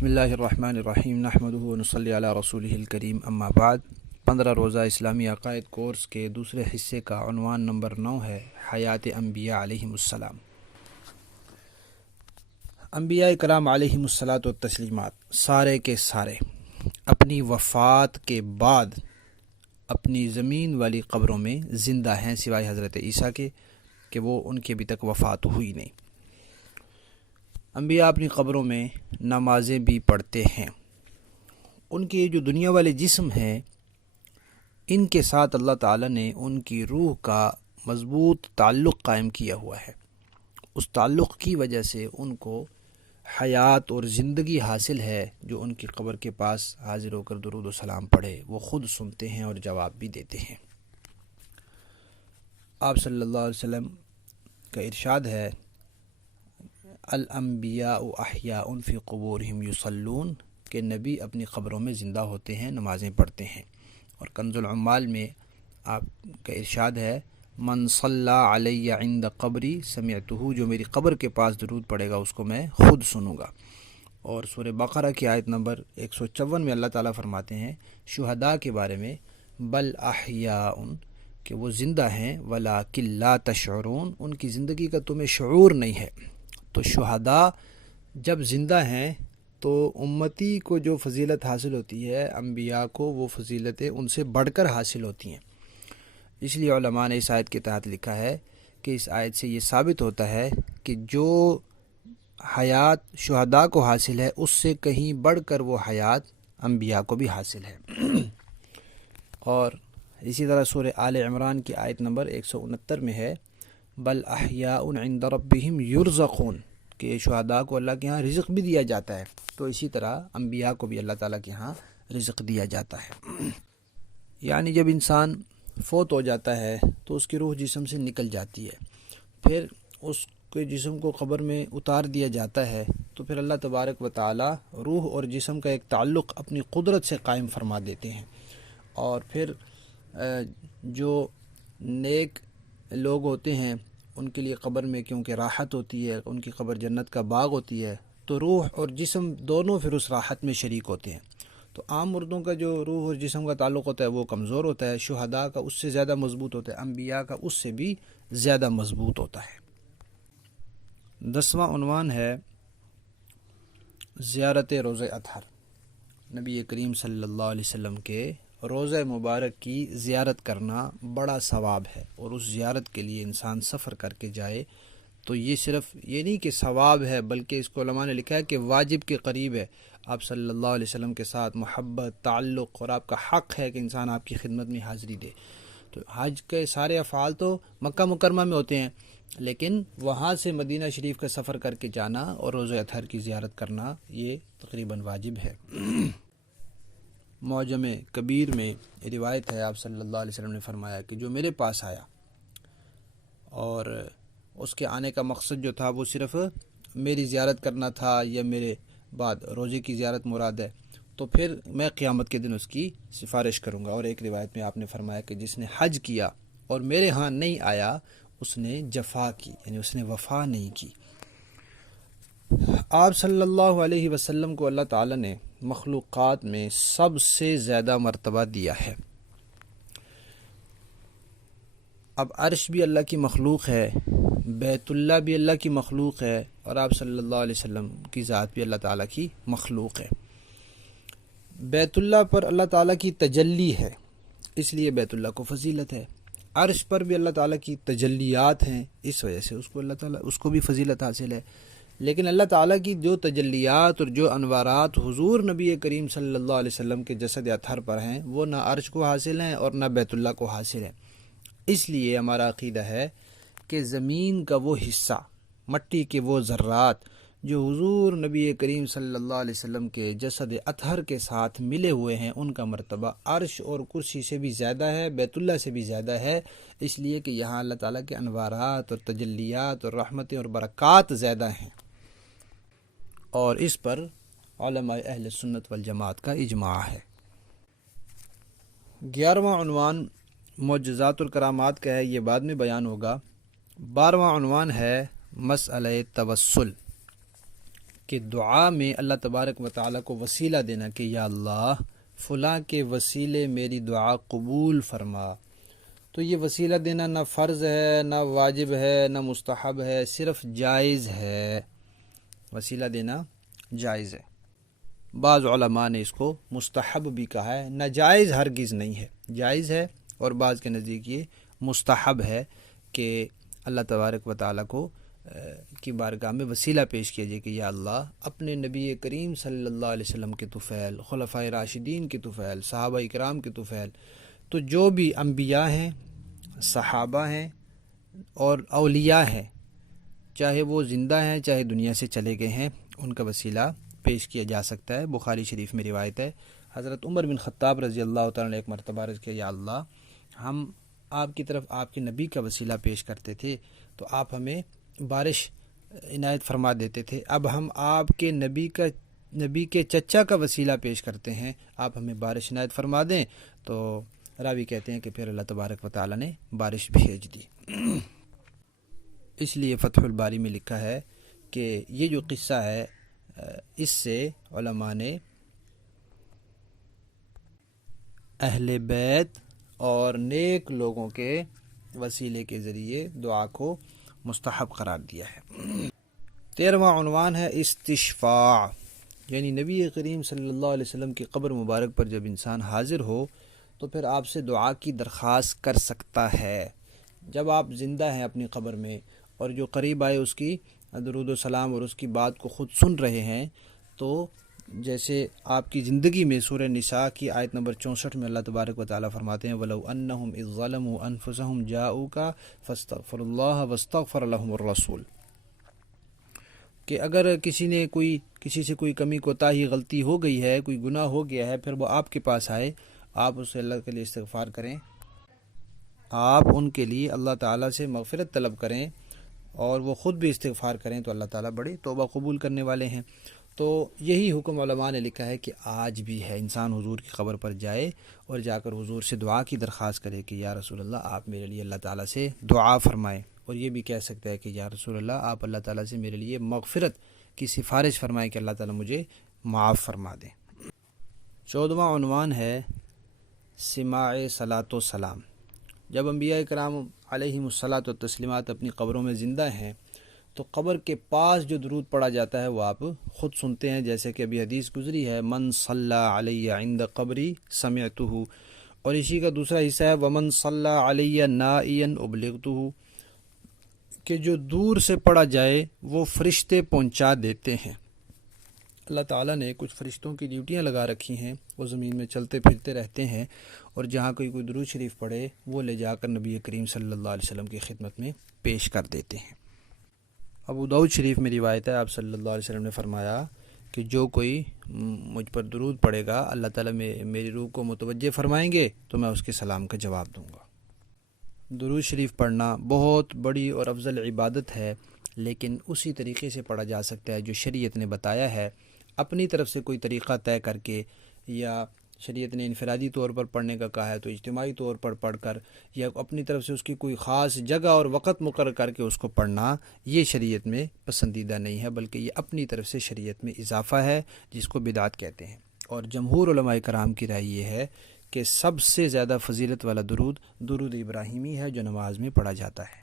بسم اللہ الرحمن الرحیم نحمدہ ونصلی علی رسولہ الکریم اما بعد 15 روزہ اسلامی عقائد کورس کے دوسرے حصے کا عنوان نمبر 9 ہے حیات انبیاء علیہم السلام۔ انبیاء کرام علیہم الصلاۃ والتسلیمات سارے کے سارے اپنی وفات کے بعد اپنی زمین والی قبروں میں زندہ ہیں، سوائے حضرت عیسیٰ کے کہ وہ ان کی ابھی تک وفات ہوئی نہیں۔ انبیاء اپنی قبروں میں نمازیں بھی پڑھتے ہیں۔ ان کے جو دنیا والے جسم ہیں ان کے ساتھ اللہ تعالیٰ نے ان کی روح کا مضبوط تعلق قائم کیا ہوا ہے۔ اس تعلق کی وجہ سے ان کو حیات اور زندگی حاصل ہے۔ جو ان کی قبر کے پاس حاضر ہو کر درود و سلام پڑھے وہ خود سنتے ہیں اور جواب بھی دیتے ہیں۔ آپ صلی اللہ علیہ وسلم کا ارشاد ہے الانبیاء احیاء فی قبورہم یصلون، کہ نبی اپنی قبروں میں زندہ ہوتے ہیں، نمازیں پڑھتے ہیں۔ اور کنز العمال میں آپ کا ارشاد ہے من صلی علی عند قبری سمعتہ، جو میری قبر کے پاس درود پڑھے گا اس کو میں خود سنوں گا۔ اور سورہ بقرہ کی آیت نمبر 154 میں اللہ تعالیٰ فرماتے ہیں شہداء کے بارے میں بل احیاء، کہ وہ زندہ ہیں ولکن لا تشعرون، ان کی زندگی کا تمہیں شعور نہیں ہے۔ تو شہداء جب زندہ ہیں تو امتی کو جو فضیلت حاصل ہوتی ہے انبیاء کو وہ فضیلتیں ان سے بڑھ کر حاصل ہوتی ہیں۔ اس لیے علماء نے اس آیت کے تحت لکھا ہے کہ اس آیت سے یہ ثابت ہوتا ہے کہ جو حیات شہداء کو حاصل ہے اس سے کہیں بڑھ کر وہ حیات انبیاء کو بھی حاصل ہے۔ اور اسی طرح سورہ آل عمران کی آیت نمبر 169 میں ہے بل احیاء عند ربہم یرزقون، کہ شہداء کو اللہ کے ہاں رزق بھی دیا جاتا ہے۔ تو اسی طرح انبیاء کو بھی اللہ تعالیٰ کے ہاں رزق دیا جاتا ہے۔ یعنی جب انسان فوت ہو جاتا ہے تو اس کی روح جسم سے نکل جاتی ہے، پھر اس کے جسم کو قبر میں اتار دیا جاتا ہے، تو پھر اللہ تبارک و تعالیٰ روح اور جسم کا ایک تعلق اپنی قدرت سے قائم فرما دیتے ہیں۔ اور پھر جو نیک لوگ ہوتے ہیں ان کے لیے قبر میں کیونکہ راحت ہوتی ہے، ان کی قبر جنت کا باغ ہوتی ہے، تو روح اور جسم دونوں پھر اس راحت میں شریک ہوتے ہیں۔ تو عام مردوں کا جو روح اور جسم کا تعلق ہوتا ہے وہ کمزور ہوتا ہے، شہداء کا اس سے زیادہ مضبوط ہوتا ہے، انبیاء کا اس سے بھی زیادہ مضبوط ہوتا ہے۔ 10واں عنوان ہے زیارت روزہ اطہر۔ نبی کریم صلی اللہ علیہ وسلم کے روزہ مبارک کی زیارت کرنا بڑا ثواب ہے، اور اس زیارت کے لیے انسان سفر کر کے جائے تو یہ صرف یہ نہیں کہ ثواب ہے بلکہ اس کو علماء نے لکھا ہے کہ واجب کے قریب ہے۔ آپ صلی اللہ علیہ وسلم کے ساتھ محبت، تعلق، اور آپ کا حق ہے کہ انسان آپ کی خدمت میں حاضری دے۔ تو حج کے سارے افعال تو مکہ مکرمہ میں ہوتے ہیں، لیکن وہاں سے مدینہ شریف کا سفر کر کے جانا اور روزہ اطہر کی زیارت کرنا یہ تقریباً واجب ہے۔ معجم کبیر میں روایت ہے آپ صلی اللہ علیہ وسلم نے فرمایا کہ جو میرے پاس آیا اور اس کے آنے کا مقصد جو تھا وہ صرف میری زیارت کرنا تھا یا میرے بعد روزے کی زیارت مراد ہے، تو پھر میں قیامت کے دن اس کی سفارش کروں گا۔ اور ایک روایت میں آپ نے فرمایا کہ جس نے حج کیا اور میرے ہاں نہیں آیا اس نے جفا کی، یعنی اس نے وفا نہیں کی۔ آپ صلی اللہ علیہ وسلم کو اللہ تعالیٰ نے مخلوقات میں سب سے زیادہ مرتبہ دیا ہے۔ اب عرش بھی اللہ کی مخلوق ہے، بیت اللہ بھی اللہ کی مخلوق ہے، اور آپ صلی اللہ علیہ وسلم کی ذات بھی اللہ تعالیٰ کی مخلوق ہے۔ بیت اللہ پر اللہ تعالیٰ کی تجلی ہے، اس لیے بیت اللہ کو فضیلت ہے۔ عرش پر بھی اللہ تعالیٰ کی تجلیات ہیں، اس وجہ سے اس کو بھی فضیلت حاصل ہے۔ لیکن اللہ تعالیٰ کی جو تجلیات اور جو انوارات حضور نبی کریم صلی اللہ علیہ وسلم کے جسد اطہر پر ہیں وہ نہ عرش کو حاصل ہیں اور نہ بیت اللہ کو حاصل ہیں۔ اس لیے ہمارا عقیدہ ہے کہ زمین کا وہ حصہ، مٹی کے وہ ذرات جو حضور نبی کریم صلی اللہ علیہ وسلم کے جسد اطہر کے ساتھ ملے ہوئے ہیں ان کا مرتبہ عرش اور کرسی سے بھی زیادہ ہے، بیت اللہ سے بھی زیادہ ہے، اس لیے کہ یہاں اللہ تعالیٰ کے انوارات اور تجلیات اور رحمتیں اور برکات زیادہ ہیں۔ اور اس پر علماء اہل سنت والجماعت کا اجماع ہے۔ 11واں عنوان معجزات الکرامات کا ہے، یہ بعد میں بیان ہوگا۔ 12واں عنوان ہے مسئلہ توسل، کہ دعا میں اللہ تبارک و تعالیٰ کو وسیلہ دینا کہ یا اللہ فلاں کے وسیلے میری دعا قبول فرما، تو یہ وسیلہ دینا نہ فرض ہے، نہ واجب ہے، نہ مستحب ہے، صرف جائز ہے۔ وسیلہ دینا جائز ہے۔ بعض علماء نے اس کو مستحب بھی کہا ہے، ناجائز ہرگز نہیں ہے، جائز ہے، اور بعض کے نزدیک یہ مستحب ہے کہ اللہ تبارک و تعالیٰ کو کی بارگاہ میں وسیلہ پیش کیا جائے کہ یا اللہ اپنے نبی کریم صلی اللہ علیہ وسلم کے طفیل، خلفائے راشدین کے طفیل، صحابہ اکرام کے طفیل، تو جو بھی انبیاء ہیں، صحابہ ہیں اور اولیاء ہیں، چاہے وہ زندہ ہیں چاہے دنیا سے چلے گئے ہیں، ان کا وسیلہ پیش کیا جا سکتا ہے۔ بخاری شریف میں روایت ہے، حضرت عمر بن خطاب رضی اللہ تعالیٰ نے ایک مرتبہ عرض کیا، یا اللہ ہم آپ کی طرف آپ کے نبی کا وسیلہ پیش کرتے تھے تو آپ ہمیں بارش عنایت فرما دیتے تھے، اب ہم آپ کے نبی کے چچا کا وسیلہ پیش کرتے ہیں، آپ ہمیں بارش عنایت فرما دیں۔ تو راوی کہتے ہیں کہ پھر اللہ تبارک و تعالیٰ نے بارش بھیج دی۔ اس لیے فتح الباری میں لکھا ہے کہ یہ جو قصہ ہے اس سے علماء نے اہل بیت اور نیک لوگوں کے وسیلے کے ذریعے دعا کو مستحب قرار دیا ہے۔ 13واں عنوان ہے استشفاع، یعنی نبی کریم صلی اللہ علیہ وسلم کی قبر مبارک پر جب انسان حاضر ہو تو پھر آپ سے دعا کی درخواست کر سکتا ہے۔ جب آپ زندہ ہیں اپنی قبر میں اور جو قریب آئے اس کی درود و سلام اور اس کی بات کو خود سن رہے ہیں، تو جیسے آپ کی زندگی میں سورہ نساء کی آیت نمبر 64 میں اللہ تبارک و تعالیٰ فرماتے ہیں وَلَوْ أَنَّهُمْ إِذْ ظَلَمُوا أَنفُسَهُمْ جَاءُوكَ فَاسْتَغْفَرُوا اللَّهَ وَاسْتَغْفَرَ لَهُمُ الرَّسُولُ، کہ اگر کسی سے کوئی کمی کوتاہی غلطی ہو گئی ہے، کوئی گناہ ہو گیا ہے، پھر وہ آپ کے پاس آئے، آپ اس سے اللہ کے لیے استغفار کریں، آپ ان کے لیے اللہ تعالیٰ سے مغفرت طلب کریں اور وہ خود بھی استغفار کریں تو اللہ تعالیٰ بڑی توبہ قبول کرنے والے ہیں۔ تو یہی حکم علماء نے لکھا ہے کہ آج بھی ہے، انسان حضور کی قبر پر جائے اور جا کر حضور سے دعا کی درخواست کرے کہ یا رسول اللہ آپ میرے لیے اللہ تعالیٰ سے دعا فرمائیں، اور یہ بھی کہہ سکتا ہے کہ یا رسول اللہ آپ اللہ تعالیٰ سے میرے لیے مغفرت کی سفارش فرمائیں کہ اللہ تعالیٰ مجھے معاف فرما دیں۔ 14واں عنوان ہے سماع صلاۃ و سلام۔ جب انبیاء کرام علیہم الصلاۃ و تسلیمات اپنی قبروں میں زندہ ہیں تو قبر کے پاس جو درود پڑھا جاتا ہے وہ آپ خود سنتے ہیں، جیسے کہ ابھی حدیث گزری ہے من صلی علی عند قبری سمعتہ، اور اسی کا دوسرا حصہ ہے ومن صلی علی نائیا ابلغتہ، کہ جو دور سے پڑھا جائے وہ فرشتے پہنچا دیتے ہیں۔ اللہ تعالیٰ نے کچھ فرشتوں کی ڈیوٹیاں لگا رکھی ہیں، وہ زمین میں چلتے پھرتے رہتے ہیں، اور جہاں کوئی درود شریف پڑھے وہ لے جا کر نبی کریم صلی اللہ علیہ وسلم کی خدمت میں پیش کر دیتے ہیں۔ ابو داؤد شریف میں روایت ہے، آپ صلی اللہ علیہ وسلم نے فرمایا کہ جو کوئی مجھ پر درود پڑھے گا اللہ تعالیٰ میری روح کو متوجہ فرمائیں گے تو میں اس کے سلام کا جواب دوں گا۔ درود شریف پڑھنا بہت بڑی اور افضل عبادت ہے، لیکن اسی طریقے سے پڑھا جا سکتا ہے جو شریعت نے بتایا ہے۔ اپنی طرف سے کوئی طریقہ طے کر کے، یا شریعت نے انفرادی طور پر پڑھنے کا کہا ہے تو اجتماعی طور پر پڑھ کر، یا اپنی طرف سے اس کی کوئی خاص جگہ اور وقت مقرر کر کے اس کو پڑھنا، یہ شریعت میں پسندیدہ نہیں ہے، بلکہ یہ اپنی طرف سے شریعت میں اضافہ ہے جس کو بدعت کہتے ہیں۔ اور جمہور علماء کرام کی رائے یہ ہے کہ سب سے زیادہ فضیلت والا درود ابراہیمی ہے جو نماز میں پڑھا جاتا ہے۔